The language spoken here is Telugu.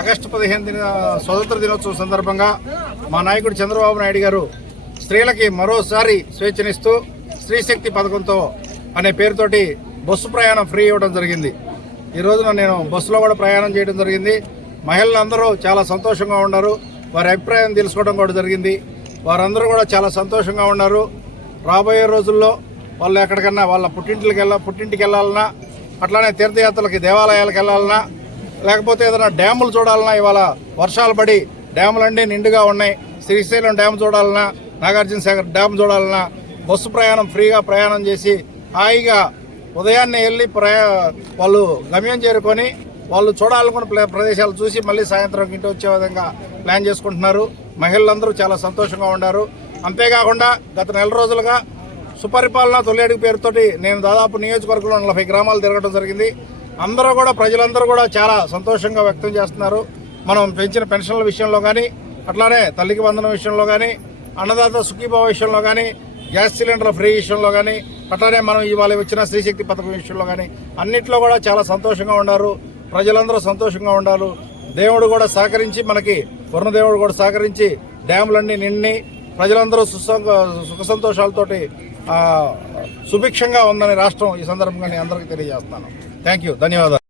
ఆగస్టు 15 స్వతంత్ర దినోత్సవం సందర్భంగా మా నాయకుడు చంద్రబాబు నాయుడు గారు స్త్రీలకి మరోసారి స్వేచ్ఛనిస్తూ స్త్రీశక్తి పథకంతో అనే పేరుతోటి బస్సు ప్రయాణం ఫ్రీ ఇవ్వడం జరిగింది. ఈ రోజున నేను బస్సులో కూడా ప్రయాణం చేయడం జరిగింది. మహిళలందరూ చాలా సంతోషంగా ఉన్నారు. వారి అభిప్రాయం తెలుసుకోవడం కూడా జరిగింది. వారందరూ కూడా చాలా సంతోషంగా ఉన్నారు. రాబోయే రోజుల్లో వాళ్ళు ఎక్కడికన్నా వాళ్ళ పుట్టింటికి వెళ్ళాలన్నా, అట్లానే తీర్థయాత్రలకి దేవాలయాలకు వెళ్ళాలన్నా, లేకపోతే ఏదైనా డ్యాములు చూడాలన్నా, ఇవాళ వర్షాలు పడి డ్యాములన్నీ నిండుగా ఉన్నాయి. శ్రీశైలం డ్యామ్ చూడాలన్నా, నాగార్జున సాగర్ డ్యామ్ చూడాలన్నా బస్సు ప్రయాణం ఫ్రీగా ప్రయాణం చేసి హాయిగా ఉదయాన్నే వెళ్ళి వాళ్ళు గమ్యం చేరుకొని వాళ్ళు చూడాలనుకున్న ప్రదేశాలు చూసి మళ్ళీ సాయంత్రం ఇంటి వచ్చే విధంగా ప్లాన్ చేసుకుంటున్నారు. మహిళలందరూ చాలా సంతోషంగా ఉన్నారు. అంతేకాకుండా గత నెల రోజులుగా సుపరిపాలన తొలి పేరుతోటి నేను దాదాపు నియోజకవర్గంలో 40 గ్రామాలు తిరగడం జరిగింది. అందరూ కూడా ప్రజలందరూ కూడా చాలా సంతోషంగా వ్యక్తం చేస్తున్నారు. మనం పెంచిన పెన్షన్ల విషయంలో కానీ, అట్లానే తల్లికి వందనం విషయంలో కానీ, అన్నదాత సుఖీభావ విషయంలో కానీ, గ్యాస్ సిలిండర్ల ఫ్రీ విషయంలో కానీ, అట్లానే మనం ఇవాళ వచ్చిన స్త్రీశక్తి పథకం విషయంలో కానీ అన్నింటిలో కూడా చాలా సంతోషంగా ఉన్నారు. ప్రజలందరూ సంతోషంగా ఉన్నారు. దేవుడు కూడా సహకరించి, మనకి వరుణదేవుడు కూడా సహకరించి డ్యాములన్నీ నిండి ప్రజలందరూ సుఖ సంతోషాలతోటి సుభిక్షంగా ఉందని రాష్ట్రం ఈ సందర్భంగా నేను అందరికీ తెలియజేస్తాను. థ్యాంక్ యూ, ధన్యవాదాలు.